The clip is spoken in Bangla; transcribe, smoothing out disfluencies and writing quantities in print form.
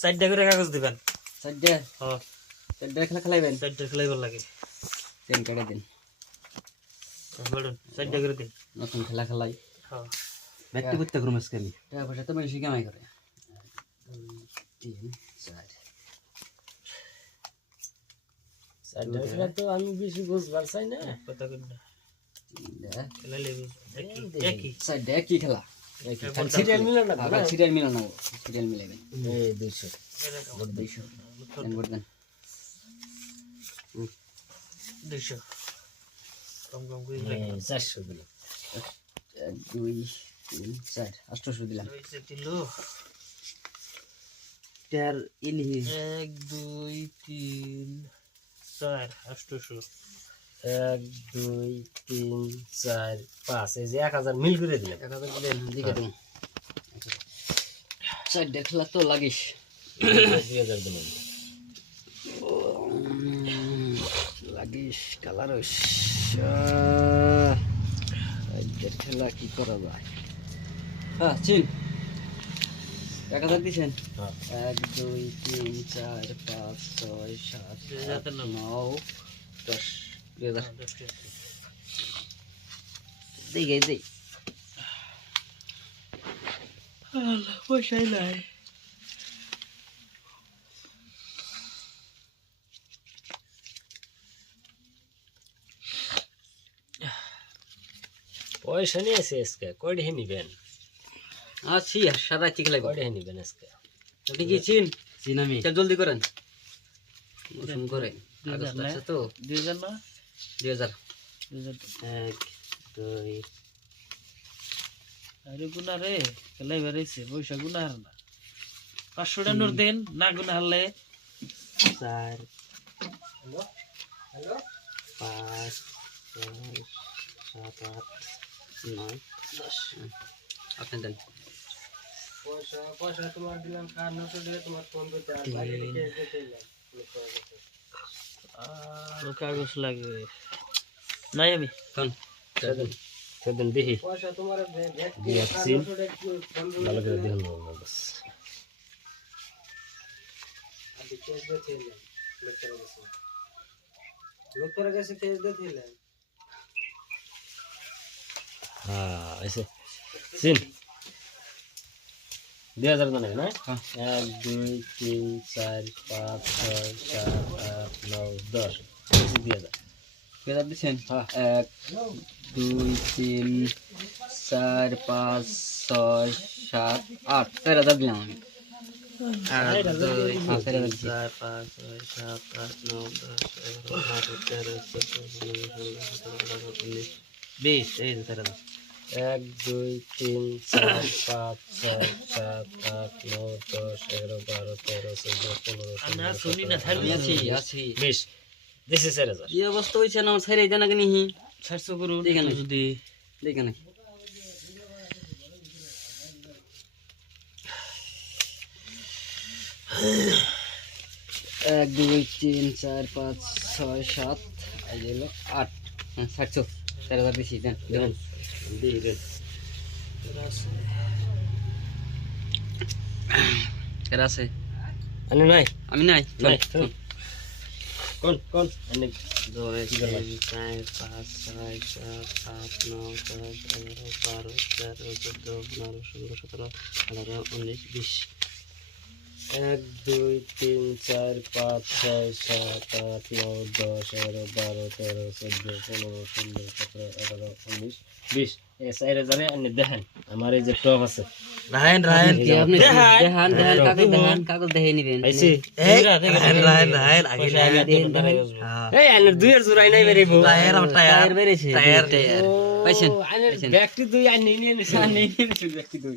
চারটা করে কাগজ দিবেন। চারটা হ্যাঁ, চারটা খেলা খেলাইবেন। চারটা খেলাইবার লাগে। তিন কেটে দিন, বলুন, চারটা করে দিন। নতুন খেলা খেলাই। হ্যাঁ, ব্যক্তি করতে করুম আজকে আমি টাকা পয়সা তো বেশি কামাই করে। 2 3 4 চারটা তো আমি বেশি বুঝবার চাই না। কথা কই না। 3 খেলাইলে বুঝবেন। একই চারটা কি খেলা সিরিয়াল মিলে না আবার সিরিয়াল মিলানো, সিরিয়াল মিলাইবেন। এই 200 200 দেন বড় দেন। 200 কম কম করে 400 দিলাম। 1 2 3 4 800 দিলাম। হইছে দিল। টার ইলি 1 2 3 4 800। 1 2 3 4 5 এই যে 1000 মিল করে দিলাম। 1000 দিলেন দিকে দেন। চারটা খেলা তো লাগিস 2000 দিলাম। লাগিস কালারস। চারটা খেলা কি করা যায়? হ্যাঁ চিন 1000 দিছেন। হ্যাঁ 1 2 3 4 5 6 7 8 9 10 2000 দিকে দেই। পয়সাই নাই। পয়সা নিয়েছে আজকে কয়টা নিবেন? আছি সাদা কি খেলাইব? কয়টা নিবেন আজকে? আপনি কি চিন? চিন আমি চল জলদি করেন। মৌসুম করে 2000 আগস্ট না? আছে তো 2000 না? 2000 2000 1 2 আরে গুনা রে, খেলাই বেরিয়েছে, পয়সা গুনা হার না। 500 টা নোট দেন, না গুনা হারলে 4 হ্যালো হ্যালো 5 6 7 8 9 10 আপনি দেন। পয়সা তোমার দিলাম 900 টাকা তোমার ফোন করতে আর বাকি ক্যাশ দিতে দিলাম। আর কাগজ লাগবে। নাই আমি কোন সেদিন দেখি পয়সা তোমার দিয়েছি ভালো করে দিন বস আমি ক্যাশ দিতে দিলাম লোকের কাছে ক্যাশ দিতে দিলাম। হ্যাঁ এসে সিন 2000 দানা না? 1 2 3 4 5 6 7 8 9 10 2000 কেদা দিছেন? হ্যাঁ 1 2 3 4 5 6 7 8 4000 দিলাম আমি। 1 2 3 4 5 6 7 8 9 10 11 12 13 14 15 16 17 18 19 20 এই তো 4000। 1 2 3 4 5 6 7 8 9 10 11 12 13 14 15 না শুনি না, থাকবি আমি আছি আছি 20 দিস ইজ 4000 এই অবস্থা হইছে না আমার ছাইরে দেনা কেনি হি 700 করুন দেখেন যদি দেখেন 1 2 3 4 5 6 7 এই হলো 8 700 4000 বেশি দেন দেখুন দিরেন কেরা আছে আনে নাই আমি নাই নাই কোন আনে 2 3 4 5 6 7 8 9 10 11 12 13 14 15 16 17 18 19 20 1 2 3 4 5 6 7 8 9 10 11 12 13 14 15 16 17 18 19 20 এই 4000 আনে দেখেন আমার এই যে টপ আছে রায়ন রায়ন কি আপনি দেখান কাগজ দেখে নিবেন আইছি রায়ন আগে এই আনে দুইয়ের জোড়াই নাই বেরিবো টায়ার বেরেছে টায়ার পাইছেন আনে ব্যক্তি দুই আনে নিয়ে নিছে ব্যক্তি দুই